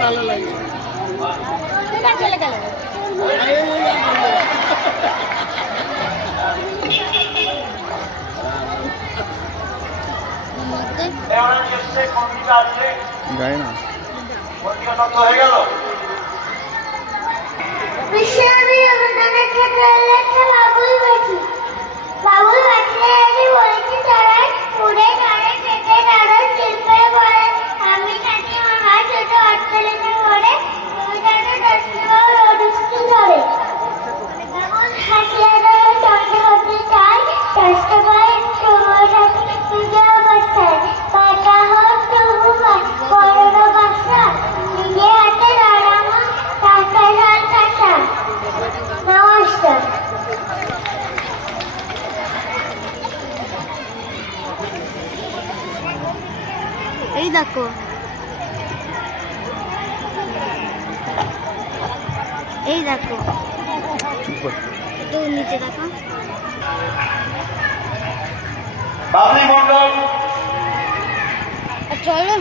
ভালো লাগে চলে গেল গায়ে না হয়ে গেল এই দেখো এই দেখো একটু নিচে দেখো বাবলি মন্ডল চলো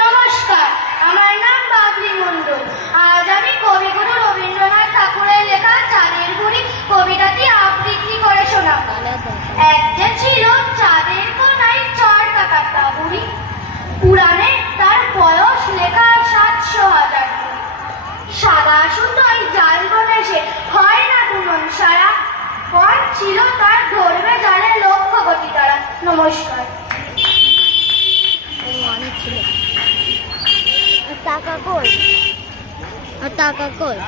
নমস্কার, আমার নাম বাবলি মন্ডল। আজ আমি কবিগুরু রবীন্দ্রনাথ ঠাকুরের লেখা চাঁদের বুড়ি কবিতাটি আবৃত্তি করে শোনাবো। এক যে ছিল চাঁদের কোনায় চর কাটা বুড়ি, পুরাণে তার বয়স লেখা ৭০০,০০০। সাদা সুতোয় জাল বনেছে হয় না বুনন সারা, পণ ছিল তার ধরবে জালে লক্ষ কোটি তারা। নমস্কার। অনেক ছিল টাকা কই